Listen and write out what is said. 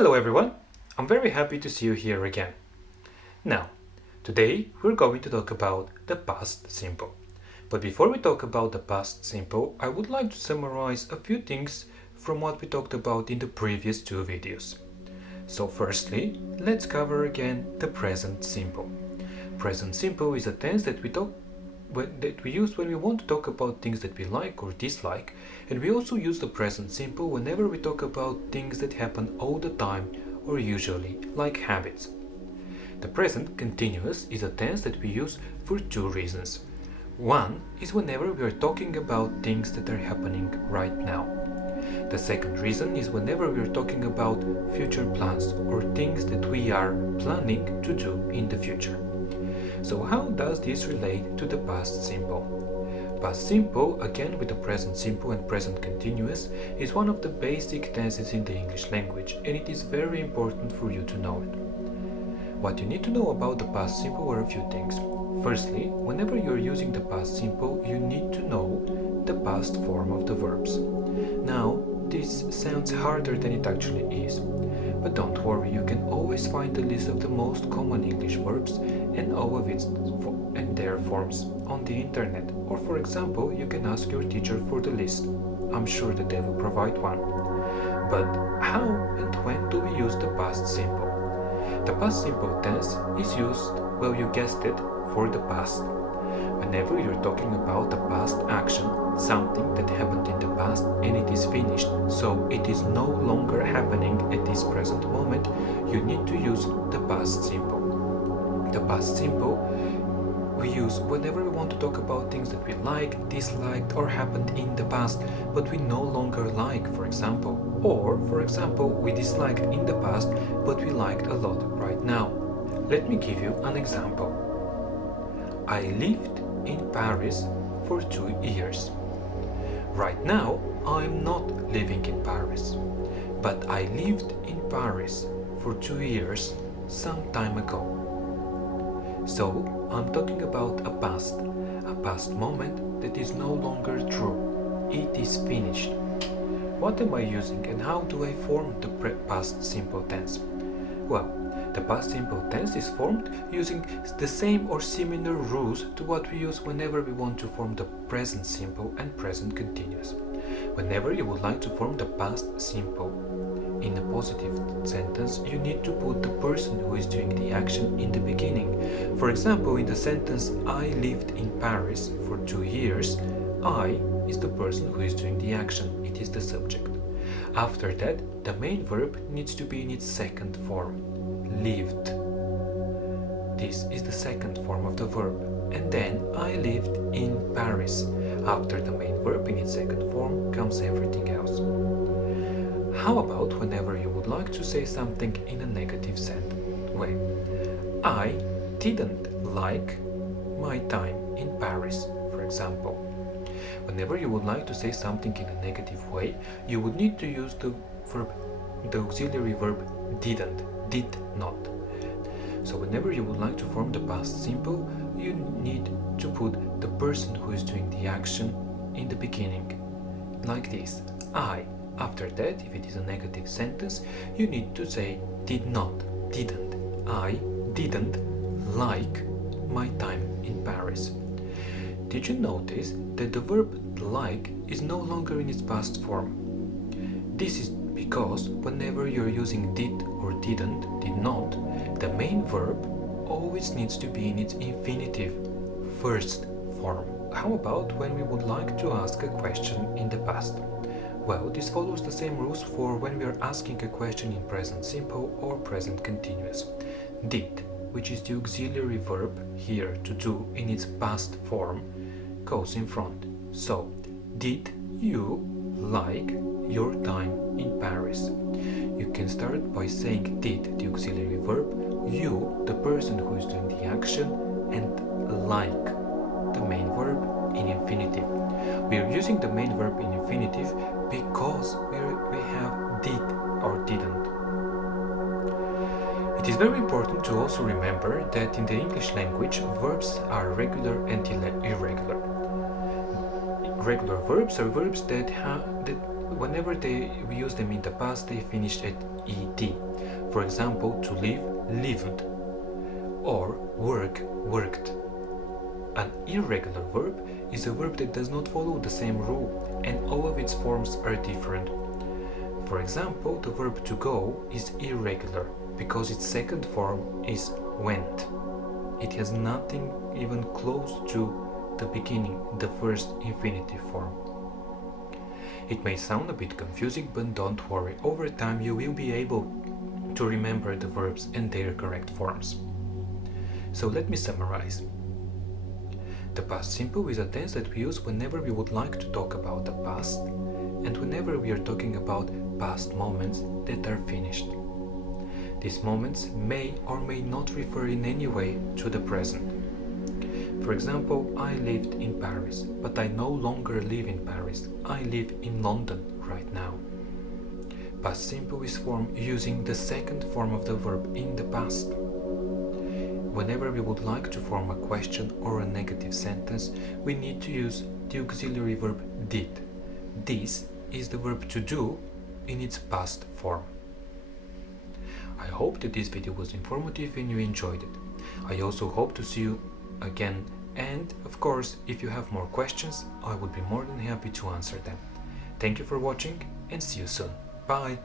Hello everyone, I'm very happy to see you here again. Now, today we're going to talk about the past simple. But before we talk about the past simple, I would like to summarize a few things from what we talked about in the previous two videos. So firstly, let's cover again the present simple. Present simple is a tense that we use when we want to talk about things that we like or dislike, and we also use the present simple whenever we talk about things that happen all the time or usually, like habits. The present continuous is a tense that we use for two reasons. One is whenever we are talking about things that are happening right now. The second reason is whenever we are talking about future plans or things that we are planning to do in the future. So how does this relate to the past simple? Past simple, again with the present simple and present continuous, is one of the basic tenses in the English language, and it is very important for you to know it. What you need to know about the past simple are a few things. Firstly, whenever you are using the past simple, you need to know the past form of the verbs. Now, this sounds harder than it actually is. But don't worry, you can always find a list of the most common English verbs and all of its and their forms on the internet. Or for example, you can ask your teacher for the list. I'm sure that they will provide one. But how and when do we use the past simple? The past simple tense is used, well, you guessed it, for the past. Whenever you're talking about the past action, something that happened in the past and it is finished, so it is no longer happening at this present moment, you need to use the past simple. The past simple we use whenever we want to talk about things that we like, disliked, or happened in the past, but we no longer like, for example. Or, for example, we disliked in the past, but we liked a lot right now. Let me give you an example. I lived in Paris for 2 years. Right now, I'm not living in Paris, but I lived in Paris for 2 years some time ago. So, I'm talking about a past moment that is no longer true. It is finished. What am I using and how do I form the past simple tense? Well, the past simple tense is formed using the same or similar rules to what we use whenever we want to form the present simple and present continuous. Whenever you would like to form the past simple in a positive sentence, you need to put the person who is doing the action in the beginning. For example, in the sentence I lived in Paris for 2 years, I is the person who is doing the action. It is the subject. After that, the main verb needs to be in its second form. Lived. This is the second form of the verb. And then I lived in Paris. After the main verb in its second form comes everything else. How about whenever you would like to say something in a negative way? I didn't like my time in Paris, for example. Whenever you would like to say something in a negative way, you would need to use the auxiliary verb didn't, did not. So whenever you would like to form the past simple, you need to put the person who is doing the action in the beginning, like this, I. After that, if it is a negative sentence, you need to say did not, didn't. I didn't like my time in Paris. Did you notice that the verb like is no longer in its past form? This is because whenever you're using did or didn't, did not, the main verb always needs to be in its infinitive, first form. How about when we would like to ask a question in the past? Well, this follows the same rules for when we are asking a question in present simple or present continuous. Did, which is the auxiliary verb here to do in its past form, goes in front. So, did you like your time in Paris? You can start by saying did, the auxiliary verb, you, the person who is doing the action, and like, the main verb in infinitive. We are using the main verb in infinitive because we have did or didn't. It is very important to also remember that in the English language, verbs are regular and irregular. Regular verbs are verbs that whenever we use them in the past, they finished at ed. For example, to live, lived, or work, worked. An irregular verb is a verb that does not follow the same rule, and all of its forms are different. For example, the verb to go is irregular because its second form is went. It has nothing even close to the beginning, the first infinitive form. It may sound a bit confusing, but don't worry, over time you will be able to remember the verbs and their correct forms. So let me summarize. The past simple is a tense that we use whenever we would like to talk about the past and whenever we are talking about past moments that are finished. These moments may or may not refer in any way to the present. For example, I lived in Paris, but I no longer live in Paris. I live in London right now. Past simple is formed using the second form of the verb in the past. Whenever we would like to form a question or a negative sentence, we need to use the auxiliary verb did. This is the verb to do in its past form. I hope that this video was informative and you enjoyed it. I also hope to see you again, and of course, if you have more questions, I would be more than happy to answer them. Thank you for watching and see you soon. Bye!